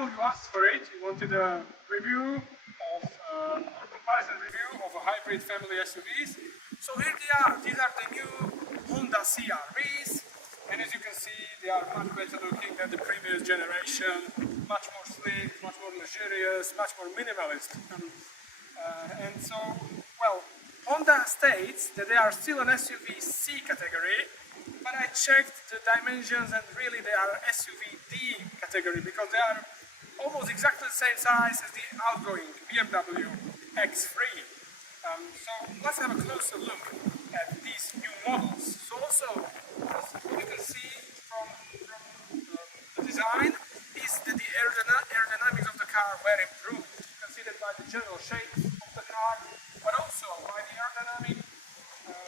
channel you asked for it. You wanted a review of comparison review of a hybrid family SUVs. So here they are. These are the new Honda CR-Vs, and as you can see, they are much better looking than the previous generation. Much more sleek, much more luxurious, much more minimalist. And so, well, Honda states that they are still an SUV C category, but I checked the dimensions and really they are SUV D category because they are almost exactly the same size as the outgoing BMW X3. So let's have a closer look at these new models. So also, you can see from the design is that the aerodynamics of the car were improved. You can see that by the general shape of the car, but also by the aerodynamic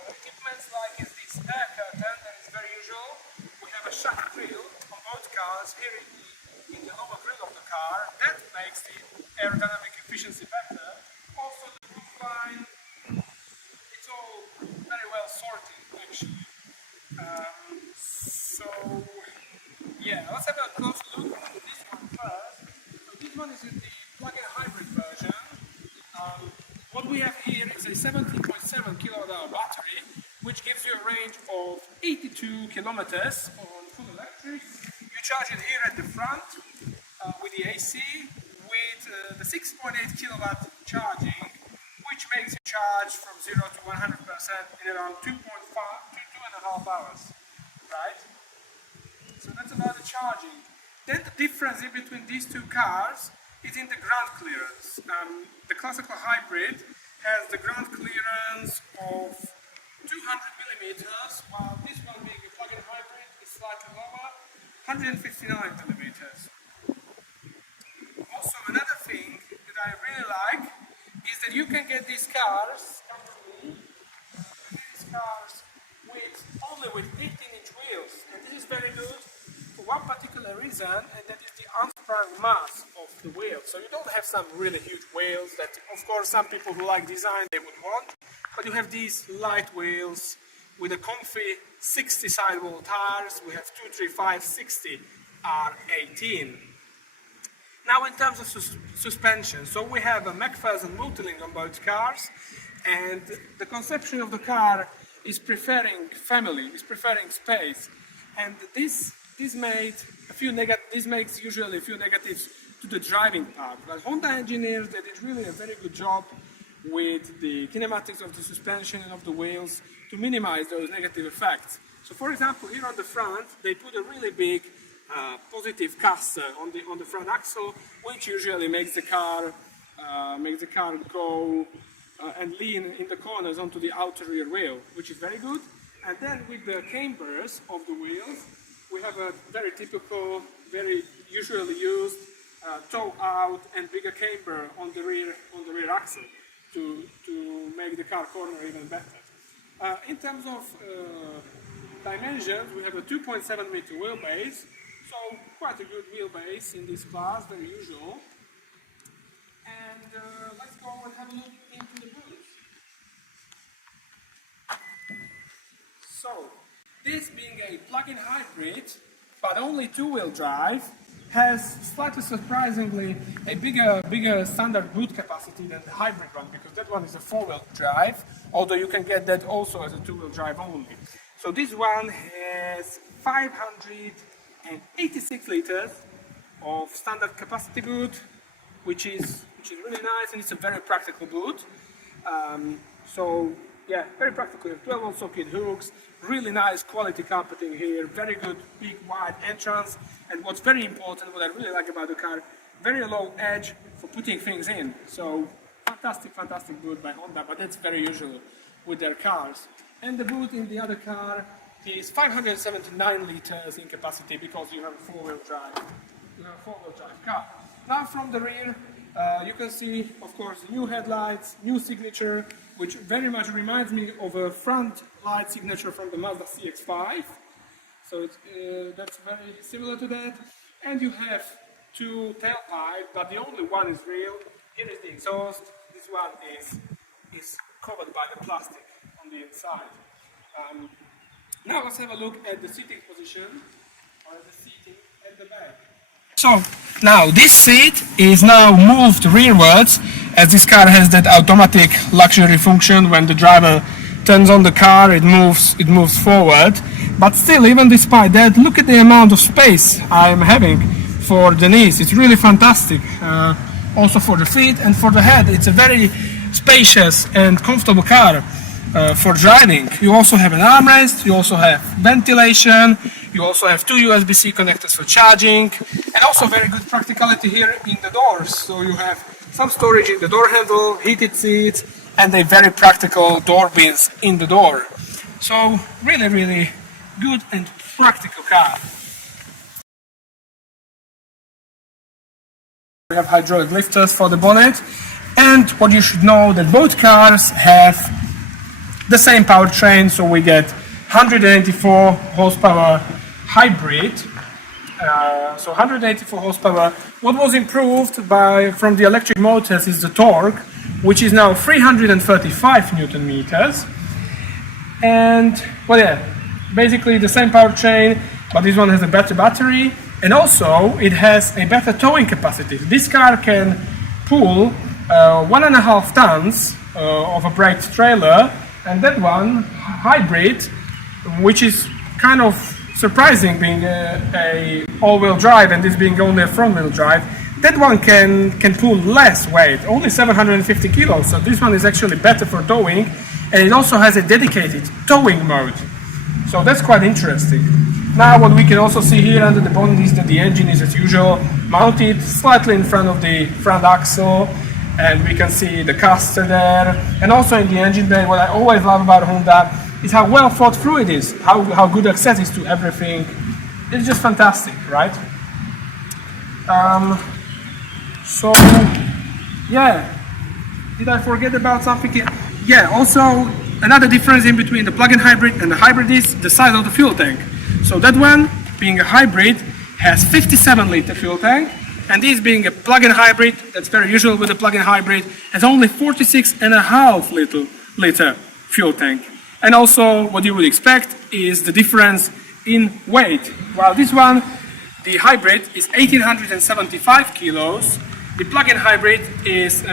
equipments like is this air curtain that is very usual. We have a shock grille on both cars here in the lower grille of the car. That makes the aerodynamic efficiency better. Also the roof line, it's all very well sorted actually. So yeah, let's have a close look at this one first. So this one is in the plug-in hybrid version. What we have here is a 17.7 kWh battery, which gives you a range of 82 kilometers on full electric. You charge it here at the front with the AC, with the 6.8 kilowatt charging, which makes you charge from 0 to 100% in around 2.5 to 2.5 hours, right? So that's about the charging. Then the difference in between these two cars is in the ground clearance. The classical hybrid has the ground clearance of 200 millimeters, while this one being a plug-in hybrid is slightly lower, 159 millimeters. Also, another thing that I really like is that you can get these cars, only with 18-inch wheels, and this is very good for one particular reason, and that is the unsprung mass of the wheels. So you don't have some really huge wheels that, of course, some people who like design they would want, but you have these light wheels with a comfy 60 sidewall tires. We have 235/60 R18. Now in terms of suspension, so we have a McPherson multi-link on both cars, and the conception of the car is preferring family, is preferring space, and this makes usually a few negatives to the driving part. But Honda engineers they did really a very good job with the kinematics of the suspension and of the wheels to minimize those negative effects. So for example, here on the front, they put a really big positive caster on the front axle, which usually makes the car go and lean in the corners onto the outer rear wheel, which is very good. And then with the cambers of the wheels, we have a very typical, very usually used toe out and bigger camber on the rear axle to make the car corner even better. In terms of dimensions, we have a 2.7 meter wheelbase, so quite a good wheelbase in this class, very usual. And let's go and have a look into the boots. So, this being a plug-in hybrid, but only two-wheel drive, has slightly surprisingly a bigger standard boot capacity than the hybrid one, because that one is a four-wheel drive, although you can get that also as a two-wheel drive only. So this one has 586 liters of standard capacity boot, which is really nice, and it's a very practical boot. So yeah, very practical. 12-volt socket hooks, really nice quality carpeting here, very good big wide entrance, and what's very important, what I really like about the car, very low edge for putting things in. So fantastic boot by Honda, but that's very usual with their cars. And the boot in the other car is 579 liters in capacity because you have a four-wheel drive. Car. Now from the rear, you can see, of course, new headlights, new signature, which very much reminds me of a front light signature from the Mazda CX-5. So that's very similar to that. And you have two tailpipes, but the only one is real. Here is the exhaust. This one is covered by the plastic on the inside. Now let's have a look at the seating position, or the seating at the back. So now this seat is now moved rearwards, as this car has that automatic luxury function. When the driver turns on the car, it moves forward. But still, even despite that, look at the amount of space I'm having for the knees. It's really fantastic. Also for the feet and for the head, it's a very spacious and comfortable car for driving. You also have an armrest, you also have ventilation, you also have two USB-C connectors for charging, and also very good practicality here in the doors. So you have some storage in the door handle, heated seats, and a very practical door bins in the door. So really, really good and practical car. We have hydraulic lifters for the bonnet, and what you should know that both cars have the same powertrain. So we get 184 horsepower hybrid. So 184 horsepower. What was improved from the electric motors is the torque, which is now 335 Newton meters. And well, yeah, basically the same powertrain, but this one has a better battery, and also it has a better towing capacity. This car can pull 1.5 tons of a braked trailer, and that one hybrid, which is kind of surprising being a all-wheel drive and this being only a front-wheel drive, that one can pull less weight, only 750 kilos. So this one is actually better for towing, and it also has a dedicated towing mode. So that's quite interesting. Now what we can also see here under the bonnet is that the engine is as usual mounted slightly in front of the front axle, and we can see the caster there. And also in the engine bay, what I always love about Honda is how well thought through it is, how good access is to everything. It's just fantastic, right? So yeah, did I forget about something here? Yeah, also another difference in between the plug-in hybrid and the hybrid is the size of the fuel tank. So that one, being a hybrid, has 57-liter fuel tank, and this being a plug-in hybrid, that's very usual with a plug-in hybrid, has only 46.5 liter fuel tank. And also what you would expect is the difference in weight. While this one, the hybrid, is 1875 kilos, the plug-in hybrid is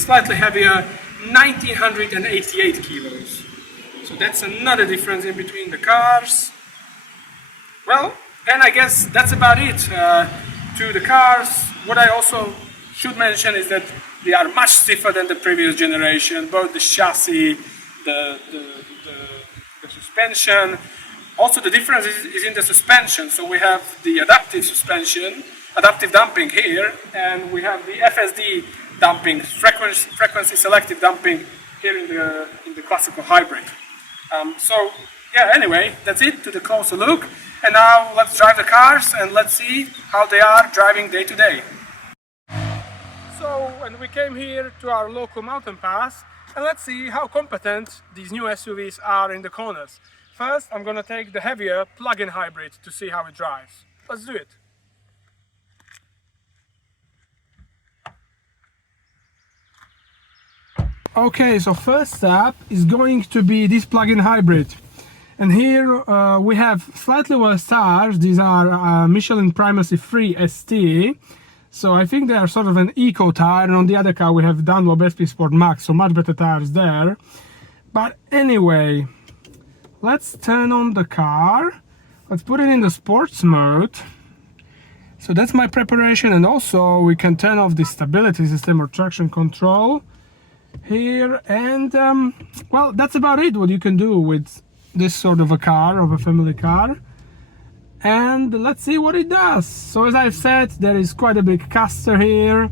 slightly heavier, 1988 kilos. So that's another difference in between the cars. Well, and I guess that's about it to the cars. What I also should mention is that they are much stiffer than the previous generation, both the chassis, the suspension. Also the difference is in the suspension. So we have the adaptive suspension, adaptive damping here, and we have the FSD damping, frequency selective damping here in the classical hybrid. So yeah, anyway, that's it to the closer look. And now let's drive the cars and let's see how they are driving day to day. So, and we came here to our local mountain pass, and let's see how competent these new SUVs are in the corners. First, I'm gonna take the heavier plug-in hybrid to see how it drives. Let's do it. Okay, so first up is going to be this plug-in hybrid. And here we have slightly worse tires. These are Michelin Primacy Free ST. So I think they are sort of an eco tire, and on the other car we have Dunlop SP Sport Max, so much better tires there. But anyway, let's turn on the car. Let's put it in the sports mode. So that's my preparation, and also we can turn off the stability system or traction control here, and well, that's about it what you can do with this sort of a car, of a family car. And let's see what it does. So as I've said, there is quite a big caster here,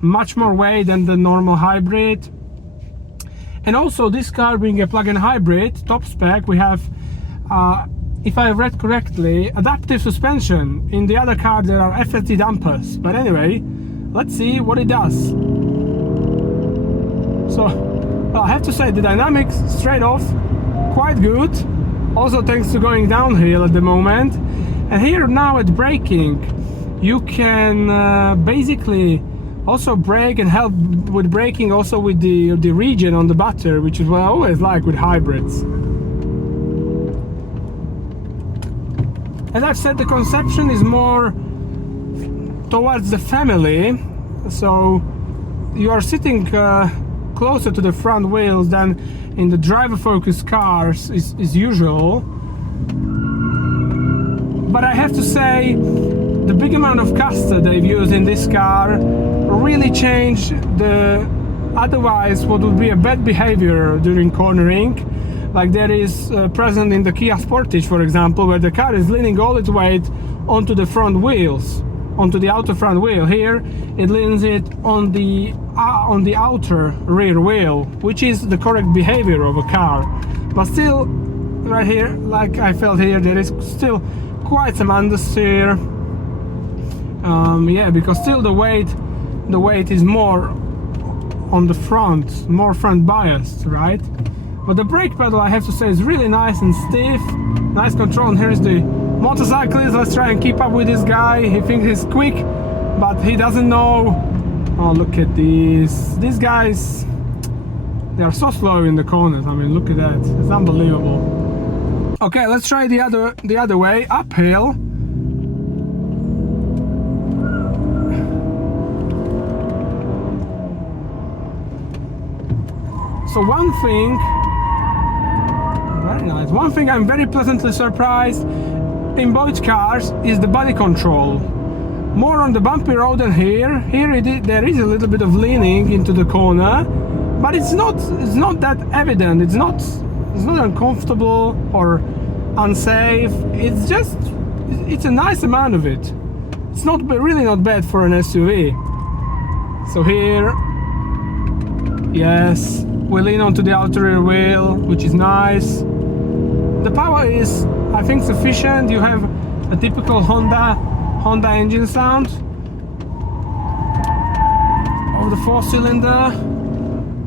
much more weight than the normal hybrid. And also this car being a plug-in hybrid, top spec, we have if I read correctly, adaptive suspension. In the other car there are FSD dampers, but anyway, let's see what it does. So well, I have to say the dynamics straight off quite good, also thanks to going downhill at the moment. And here now at braking, you can basically also brake and help with braking also with the regen on the butter, which is what I always like with hybrids. As I've said, the conception is more towards the family, so you are sitting closer to the front wheels than in the driver focused cars is usual. But I have to say, the big amount of caster they've used in this car really changed the otherwise what would be a bad behavior during cornering, like there is present in the Kia Sportage, for example, where the car is leaning all its weight onto the front wheels, onto the outer front wheel. Here it leans it on the outer rear wheel, which is the correct behavior of a car. But still, right here, like I felt here, there is still quite some understeer. Yeah, because still the weight is more on the front, more front biased, right? But the brake pedal, I have to say, is really nice and stiff, nice control. And here's the motorcyclist. Let's try and keep up with this guy. He thinks he's quick, but he doesn't know. Oh, look at these guys. They are so slow in the corners. I mean, look at that. It's unbelievable. Okay, let's try the other way, uphill. So one thing, very nice. One thing I'm very pleasantly surprised in both cars is the body control. More on the bumpy road than here. Here there is a little bit of leaning into the corner, but it's not that evident. It's not uncomfortable or unsafe. It's a nice amount of it. It's really not bad for an SUV. So here, yes, we lean onto the outer rear wheel, which is nice. The power is, I think, sufficient. You have a typical Honda engine sound of the 4-cylinder.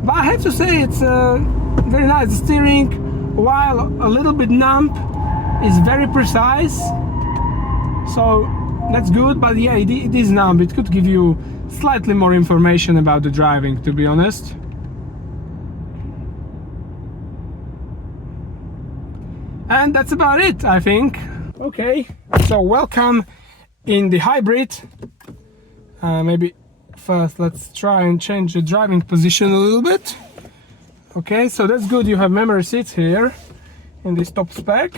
But I have to say, it's very nice. The steering, while a little bit numb, is very precise. So that's good. But yeah, it is numb. It could give you slightly more information about the driving, to be honest. And that's about it, I think. Okay, so welcome in the hybrid. Maybe first let's try and change the driving position a little bit. Okay, so that's good. You have memory seats here in this top spec.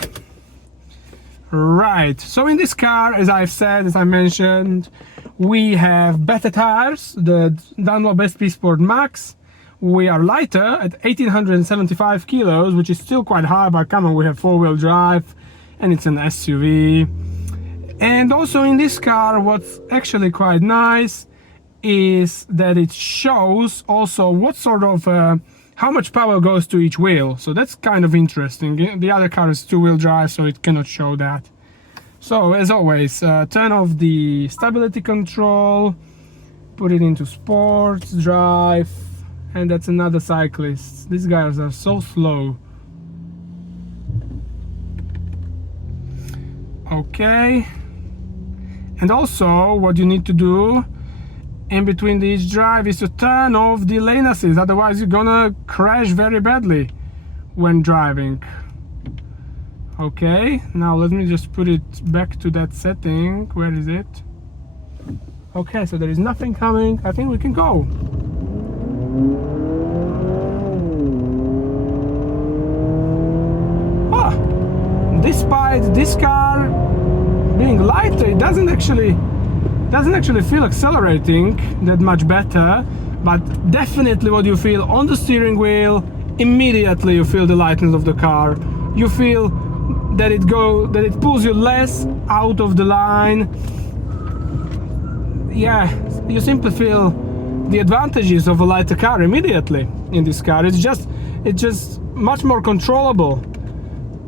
Right, so in this car, as I mentioned, we have better tires, the Dunlop SP Sport Max. We are lighter at 1875 kilos, which is still quite high, but come on, we have 4-wheel drive and it's an SUV. And also in this car, what's actually quite nice is that it shows also what sort of how much power goes to each wheel. So that's kind of interesting. The other car is 2-wheel drive, so it cannot show that. So as always, turn off the stability control, put it into sports drive. And that's another cyclist. These guys are so slow. Okay. And also, what you need to do in between each drive is to turn off the lane assist. Otherwise, you're gonna crash very badly when driving. Okay. Now let me just put it back to that setting. Where is it? Okay, so there is nothing coming. I think we can go. Despite this car being lighter, it doesn't actually feel accelerating that much better. But definitely, what you feel on the steering wheel, immediately you feel the lightness of the car. You feel that it pulls you less out of the line. Yeah, you simply feel the advantages of a lighter car immediately in this car. It's just much more controllable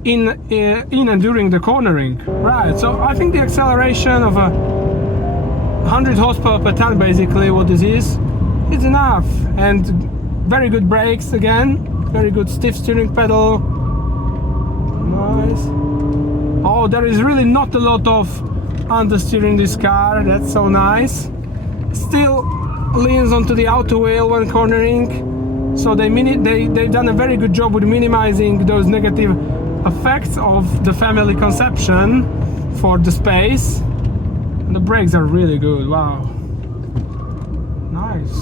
in and during the cornering. Right, so I think the acceleration of 100 horsepower per ton, basically what this is enough. And very good brakes again, very good stiff steering pedal. Nice. Oh, there is really not a lot of understeer in this car. That's so nice. Still leans onto the outer wheel when cornering, so they've done a very good job with minimizing those negative effects of the family conception for the space. And the brakes are really good. Wow, nice.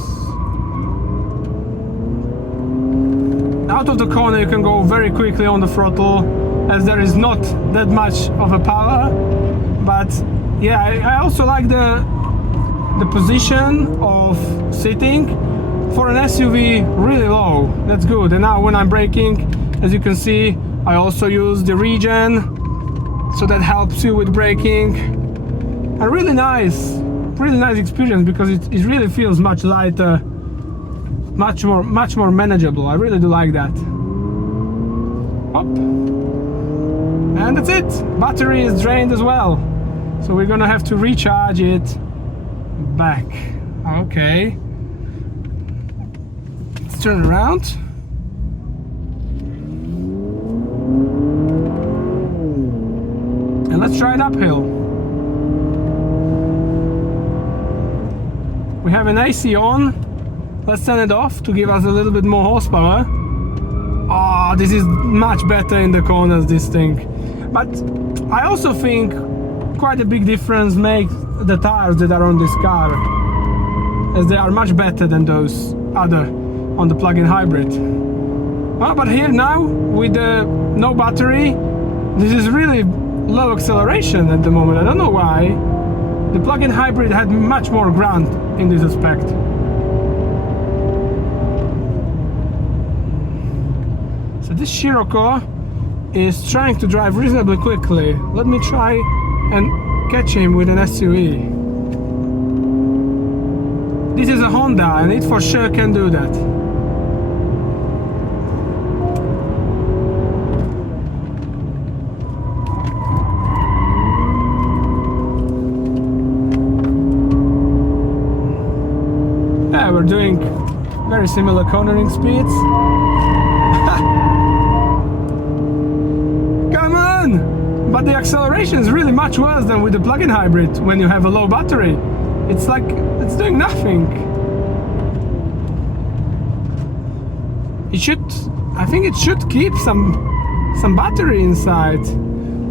Out of the corner you can go very quickly on the throttle, as there is not that much of a power. But yeah, I also like the position of sitting for an SUV, really low. That's good. And now when I'm braking, as you can see, I also use the regen, so that helps you with braking. A really nice experience, because it really feels much lighter, much more manageable. I really do like that. Hop. And that's it. Battery is drained as well, so we're gonna have to recharge it back. Okay, let's turn around. And let's try it uphill. We have an AC on. Let's turn it off to give us a little bit more horsepower. Oh, this is much better in the corners, this thing. But I also think quite a big difference makes the tires that are on this car, as they are much better than those other on the plug-in hybrid. Oh, but here now, with the no battery, this is really low acceleration at the moment. I don't know why. The plug-in hybrid had much more grunt in this aspect. So this Scirocco is trying to drive reasonably quickly. Let me try and catch him with an SUV. This is a Honda, and it for sure can do that. Yeah, we're doing very similar cornering speeds. Come on! But the acceleration is really much worse than with the plug-in hybrid when you have a low battery. It's like it's doing nothing. I think it should keep some battery inside.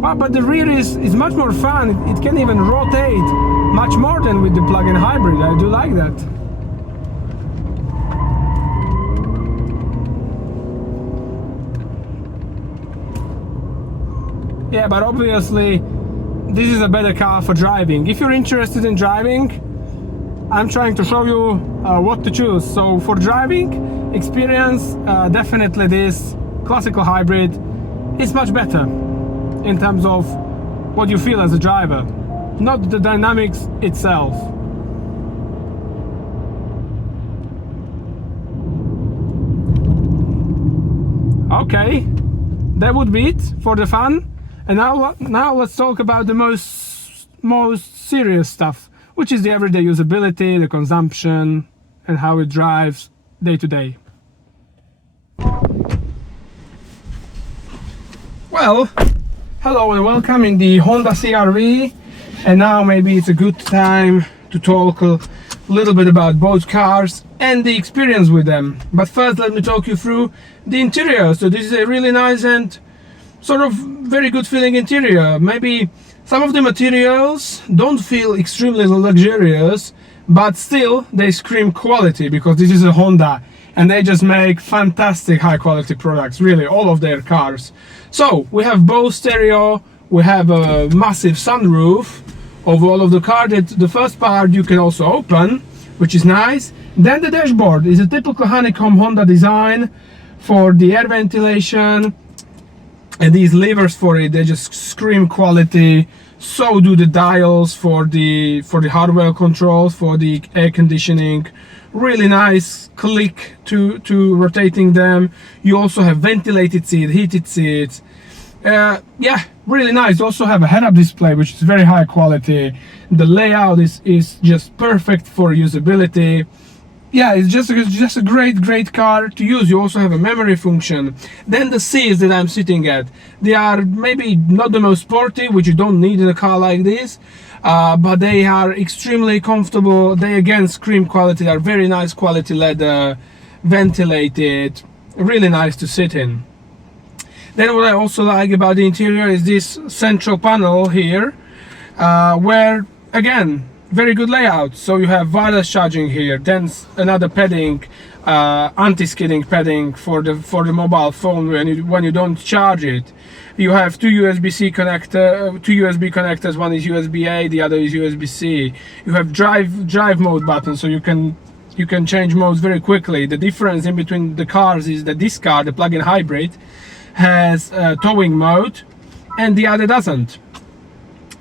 Wow, but the rear is much more fun. It can even rotate much more than with the plug-in hybrid. I do like that. Yeah, but obviously this is a better car for driving. If you're interested in driving, I'm trying to show you what to choose. So for driving experience, definitely this classical hybrid is much better in terms of what you feel as a driver, not the dynamics itself. Okay, that would be it for the fun. And now let's talk about the most serious stuff, which is the everyday usability, the consumption, and how it drives day to day. Well, hello and welcome in the Honda CR-V, and now maybe it's a good time to talk a little bit about both cars and the experience with them. But first let me talk you through the interior. So this is a really nice and sort of very good feeling interior. Maybe some of the materials don't feel extremely luxurious, but still they scream quality, because this is a Honda and they just make fantastic high quality products, really, all of their cars. So we have Bose stereo, we have a massive sunroof of all of the car. That the first part you can also open, which is nice. Then the dashboard is a typical honeycomb Honda design for the air ventilation. And these levers for it, they just scream quality. So do the dials for the hardware controls, for the air conditioning. Really nice click to rotating them. You also have ventilated seat, heated seats. Yeah, really nice. You also have a head-up display, which is very high quality. The layout is just perfect for usability. Yeah, it's just a great car to use. You also have a memory function. Then the seats that I'm sitting at, they are maybe not the most sporty, which you don't need in a car like this, but they are extremely comfortable. They again scream quality. They are very nice quality leather, ventilated, really nice to sit in. Then what I also like about the interior is this central panel here, where again, very good layout. So you have wireless charging here, then another padding, anti-skidding padding for the mobile phone when you don't charge it. You have two USB-C connector, two USB connectors. One is USB-A, the other is USB-C. You have drive mode button, so you can change modes very quickly. The difference in between the cars is that this car, the plug-in hybrid, has towing mode, and the other doesn't.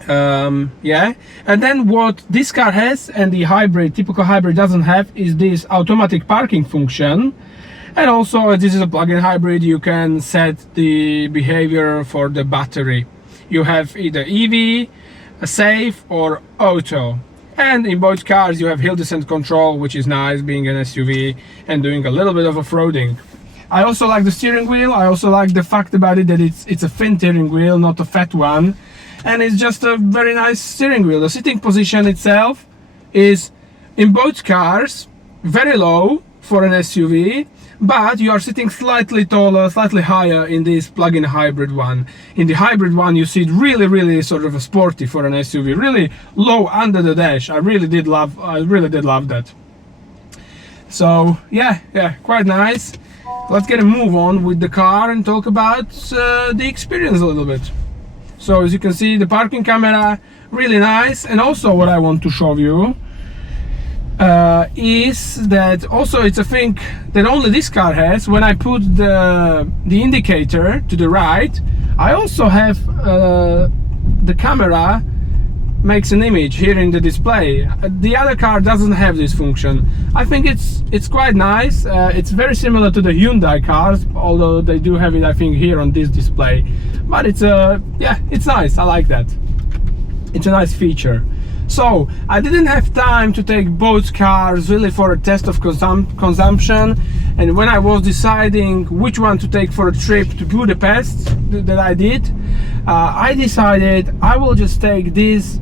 Yeah, and then what this car has and the typical hybrid doesn't have is this automatic parking function. And also, as this is a plug-in hybrid, you can set the behavior for the battery. You have either EV, safe, or auto. And in both cars you have hill descent control, which is nice being an SUV and doing a little bit of off-roading. I also like the steering wheel. I also like the fact about it that it's a thin steering wheel, not a fat one. And it's just a very nice steering wheel. The sitting position itself is, in both cars, very low for an SUV, but you are sitting slightly taller, slightly higher in this plug-in hybrid one. In the hybrid one you sit really sort of a sporty for an SUV, really low under the dash. I really did love that. So yeah, quite nice. Let's get a move on with the car and talk about the experience a little bit. So as you can see, the parking camera, really nice. And also what I want to show you is that also it's a thing that only this car has. When I put the indicator to the right, I also have the camera makes an image here in the display. The other car doesn't have this function. I think it's quite nice. It's very similar to the Hyundai cars, although they do have it, I think, here on this display. But it's yeah, it's nice. I like that. It's a nice feature. So I didn't have time to take both cars really for a test of consumption, and when I was deciding which one to take for a trip to Budapest that I did, I decided I will just take this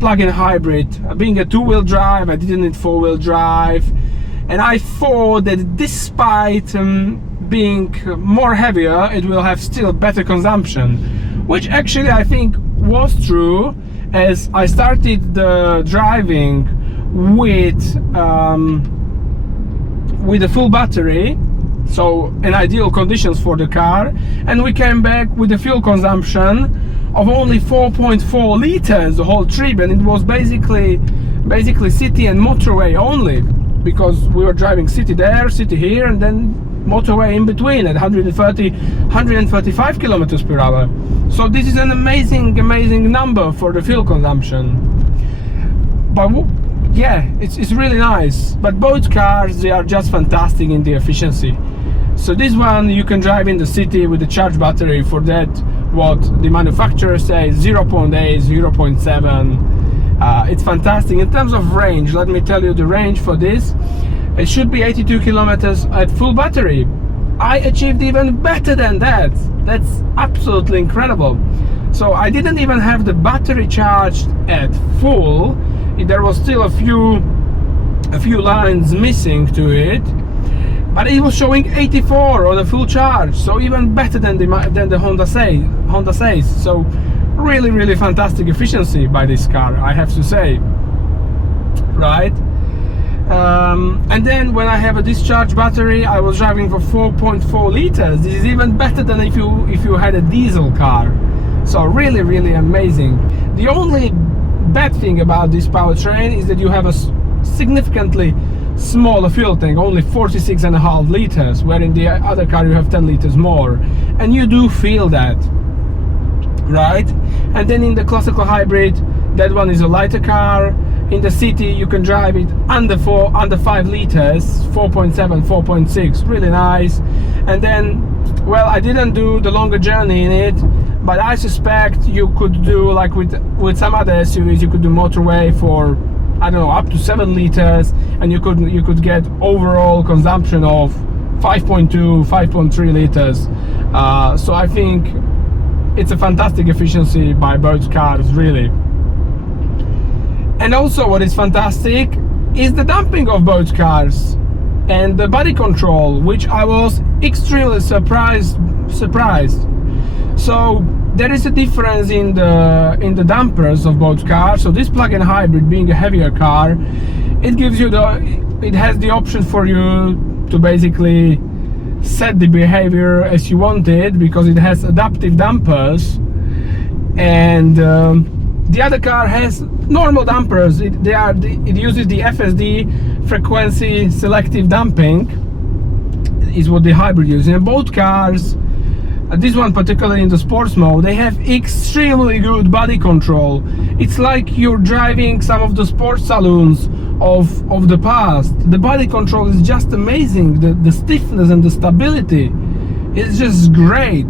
plug-in hybrid. Being a two-wheel drive, I didn't need four-wheel drive, and I thought that despite being more heavier, it will have still better consumption, which actually I think was true, as I started the driving with a full battery, so in ideal conditions for the car, and we came back with a fuel consumption of only 4.4 liters the whole trip, and it was basically city and motorway only, because we were driving city there, city here, and then motorway in between at 135 kilometers per hour. So this is an amazing number for the fuel consumption. But yeah, it's really nice. But both cars, they are just fantastic in the efficiency. So this one you can drive in the city with a charged battery. For that, what the manufacturer says, 0.8, 0.7. It's fantastic. In terms of range, let me tell you the range for this. It should be 82 kilometers at full battery. I achieved even better than that. That's absolutely incredible. So I didn't even have the battery charged at full. There was still a few lines missing to it, but it was showing 84 on a full charge. So even better than the Honda says. So really fantastic efficiency by this car, I have to say, right? And then when I have a discharged battery, I was driving for 4.4 liters. This is even better than if you had a diesel car. So really amazing. The only bad thing about this powertrain is that you have a significantly smaller fuel tank, only 46.5 liters, where in the other car you have 10 liters more, and you do feel that, right? And then in the classical hybrid, that one is a lighter car. In the city you can drive it under 5 liters, 4.7, 4.6, really nice. And then, well, I didn't do the longer journey in it, but I suspect you could do, like with some other SUVs, you could do motorway for, I don't know, up to 7 liters, and you could get overall consumption of 5.2, 5.3 liters. So I think it's a fantastic efficiency by both cars, really. And also what is fantastic is the damping of both cars and the body control, which I was extremely surprised. So there is a difference in the dampers of both cars. So this plug-in hybrid, being a heavier car, it gives you it has the option for you to basically set the behavior as you want it, because it has adaptive dampers, and the other car has normal dampers. It uses the FSD, frequency selective damping, is what the hybrid uses. In both cars, this one particularly in the sports mode, they have extremely good body control. It's like you're driving some of the sports saloons of the past. The body control is just amazing. The stiffness and the stability is just great.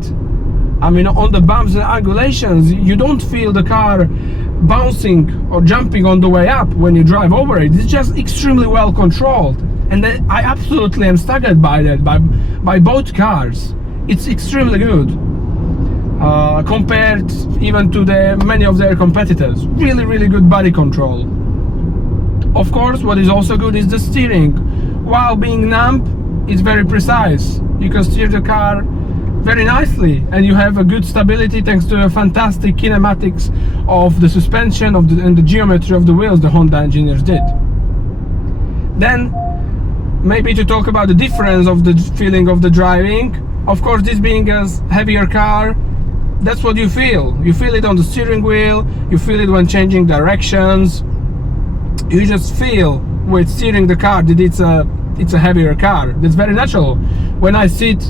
I mean, on the bumps and angulations, you don't feel the car bouncing or jumping on the way up when you drive over it. It's just extremely well controlled, and I absolutely am staggered by that, by both cars. It's extremely good compared even to many of their competitors. Really good body control. Of course, what is also good is the steering. While being numb, it's very precise. You can steer the car very nicely, and you have a good stability thanks to a fantastic kinematics of the suspension and the geometry of the wheels the Honda engineers did. Then, maybe to talk about the difference of the feeling of the driving. Of course, this being a heavier car, that's what you feel. You feel it on the steering wheel, you feel it when changing directions. You just feel with steering the car that it's a heavier car. That's very natural. When I sit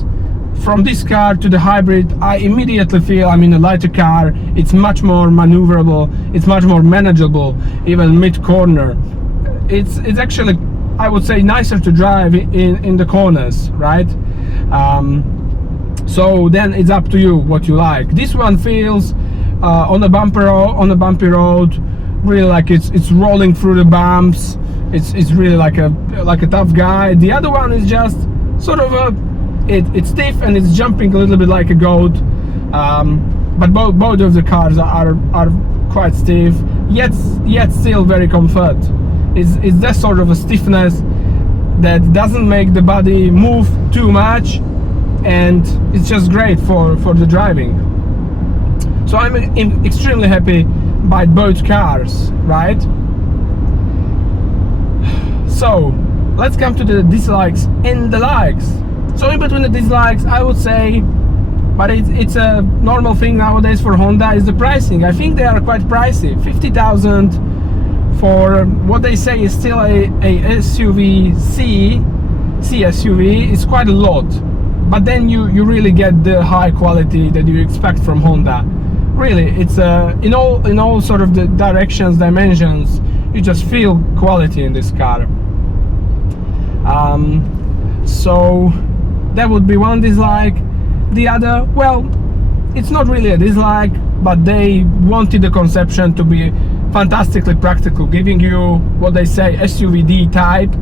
from this car to the hybrid, I immediately feel I'm in a lighter car. It's much more maneuverable, it's much more manageable, even mid-corner. It's actually, I would say, nicer to drive in the corners, right? So then it's up to you what you like. This one feels on a bumpy road, really like it's rolling through the bumps. It's really like a tough guy. The other one is just sort of it's stiff and it's jumping a little bit like a goat. But both of the cars are quite stiff, yet still very comfort. It's that sort of a stiffness that doesn't make the body move too much, and it's just great for the driving. So I'm extremely happy by both cars, right? So let's come to the dislikes and the likes. So in between the dislikes, I would say, but it's a normal thing nowadays for Honda, is the pricing. I think they are quite pricey. 50,000 for what they say is still a SUV, C SUV, is quite a lot. But then you really get the high quality that you expect from Honda. Really, it's in all sort of the dimensions, you just feel quality in this car. So that would be one dislike. The other, well, it's not really a dislike, but they wanted the conception to be fantastically practical, giving you what they say SUVD type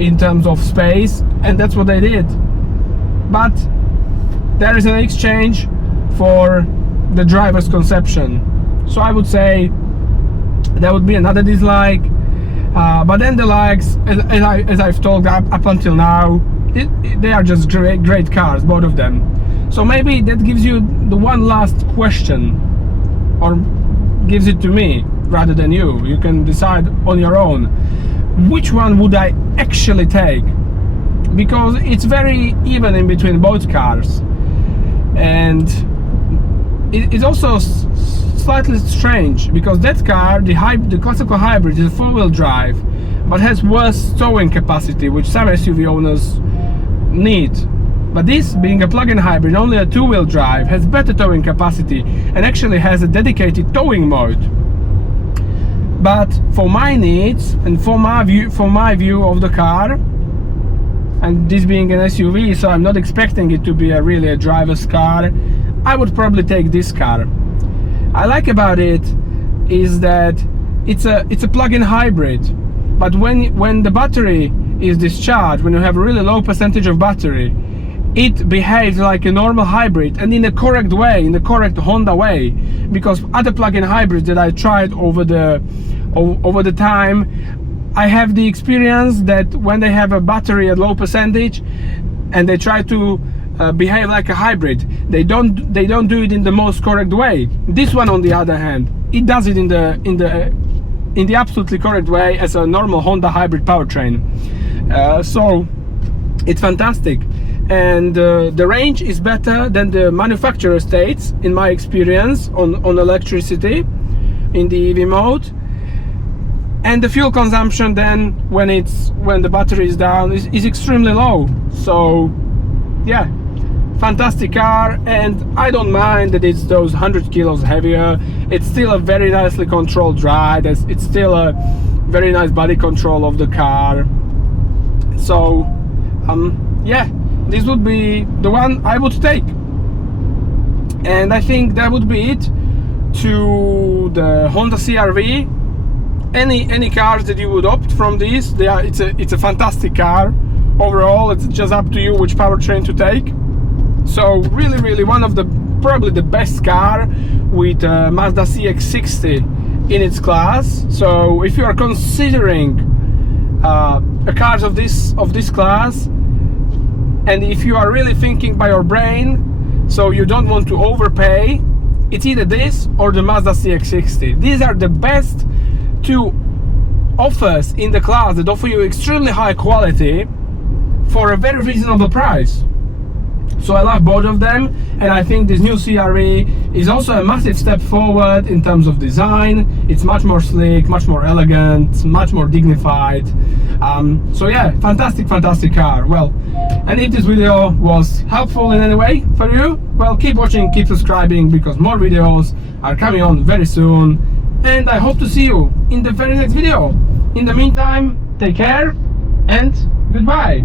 in terms of space, and that's what they did. But there is an exchange for the driver's conception. So I would say that would be another dislike. But then the likes, as I've told up until now, they are just great cars, both of them. So maybe that gives you the one last question, or gives it to me rather than you. You can decide on your own. Which one would I actually take? Because it's very even in between both cars, and it's also slightly strange because that car, the classical hybrid, is a four-wheel drive, but has worse towing capacity, which some SUV owners need. But this, being a plug-in hybrid, only a two-wheel drive, has better towing capacity and actually has a dedicated towing mode. But for my needs and for my view of the car, and this being an SUV, so I'm not expecting it to be really a driver's car, I would probably take this car. I like about it is that it's a plug-in hybrid, but when the battery is discharged, when you have a really low percentage of battery, it behaves like a normal hybrid, and in the correct way, in the correct Honda way. Because other plug-in hybrids that I tried over the time, I have the experience that when they have a battery at low percentage and they try to behave like a hybrid. They don't do it in the most correct way. This one, on the other hand, it does it in the absolutely correct way as a normal Honda hybrid powertrain. So it's fantastic, and the range is better than the manufacturer states, in my experience, on electricity in the EV mode. And the fuel consumption then, when the battery is down, is extremely low. So yeah, fantastic car, and I don't mind that it's those 100 kilos heavier. It's still a very nicely controlled ride. It's still a very nice body control of the car. So yeah, this would be the one I would take, and I think that would be it to the Honda CR-V. Any cars that you would opt from these, it's a fantastic car overall. It's just up to you which powertrain to take. So really one of the probably the best car with Mazda CX-60 in its class. So if you are considering cars of this class, and if you are really thinking by your brain, so you don't want to overpay, it's either this or the Mazda CX-60. These are the best two offers in the class that offer you extremely high quality for a very reasonable price. So I love both of them, and I think this new CR-V is also a massive step forward in terms of design. It's much more sleek, much more elegant, much more dignified. So yeah, fantastic car. Well, and if this video was helpful in any way for you, well, keep watching, keep subscribing, because more videos are coming on very soon, and I hope to see you in the very next video. In the meantime, take care and goodbye.